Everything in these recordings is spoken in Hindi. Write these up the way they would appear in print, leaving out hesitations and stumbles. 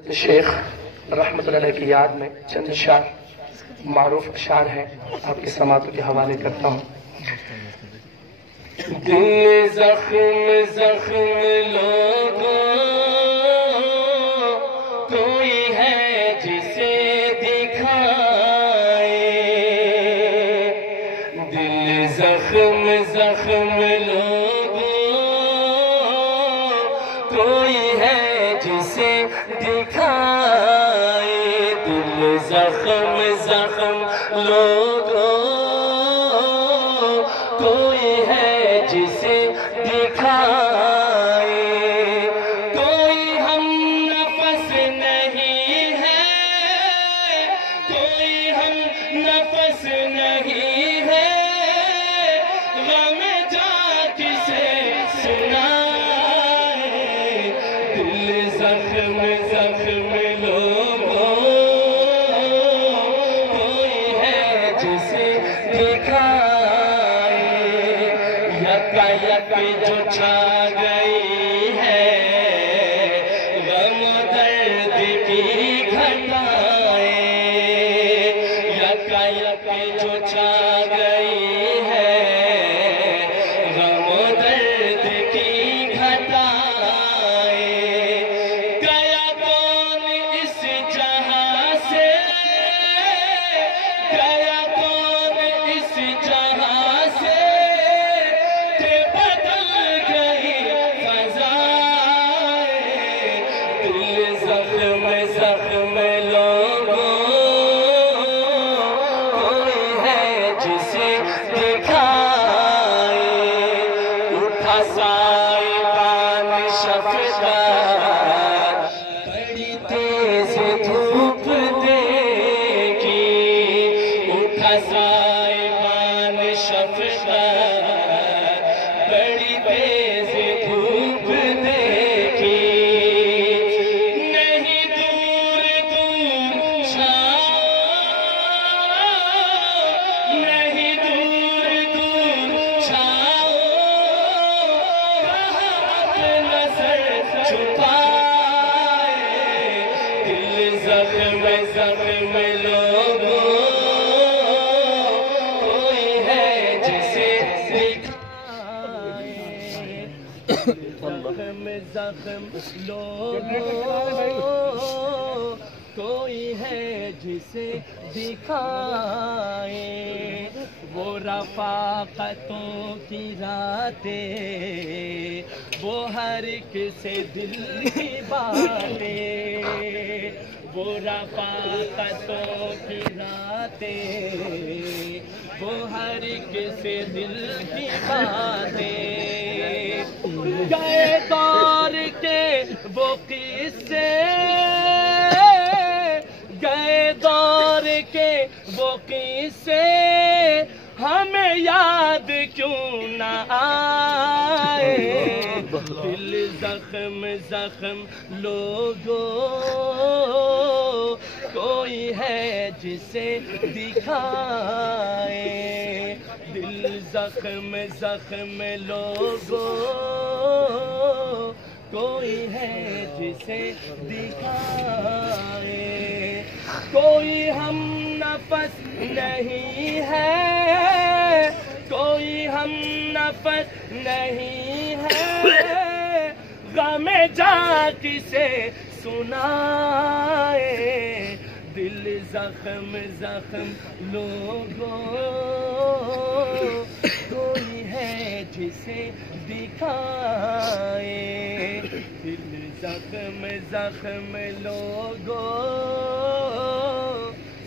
शेख रहमतुल्लाह अलैह की याद में चंद अशार मारूफ अशार हैं, आपके समातों के हवाले करता हूँ। दिल जख्म जख्म लोगों, कोई है जिसे दिखाए। दिल जख्म जख्म लोगों, कोई है जिसे दिखाए। दिल जख्म जख्म लोगों, कोई है जिसे दिखाए। कोई हम नफस नहीं है, कोई हम नफस नहीं है, गम जात से सुनाए। दिल जख्म जख्म लोगों, कोई है जिसे दिखाए। यक जो छा गई है, गम दर्द की घटाए। यक जो छा गई है, गम दर्द की घटाए। गया कौन इस जहां से, गया कौन इस जहां से, के बदल गई फज़ाएं। दिल जख्म जख्म लोगों, कोई है जिसे दिखाए। उठा साइबान शफ़क़त, बड़ी तेज धूप देगी। उठा साइबान शफ़क़त, बड़ी तेज धूप देगी। नहीं दूर दूर छाओ, नहीं दूर दूर छाओ, कहाँ नजर छुपाए। दिल जख्म जख्म लोगों, कोई है जिसे दिखाए। जख्म जख्म लोगों, कोई है जिसे दिखाए। वो रफ़ाक़तों की रातें, वो हर किसे दिल की बातें। वो रफ़ाक़तों की रातें, वो हर किसे दिल की बातें। गए दौर के वो किस्से, गए दौर के वो किस्से, हमें याद क्यों न आए। दिल जख्म जख्म लोगों, कोई है जिसे दिखाए। दिल जख्म जख्म लोगों, कोई है जिसे दिखाए। कोई हम नफस नहीं है, कोई हम नफस नहीं है, गम जा किसे सुनाए। दिल जख्म जख्म लोगों, कोई है जिसे दिखाए। दिल जख्म जख्म लोगों,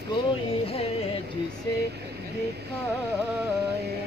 कोई है जिसे दिखाए।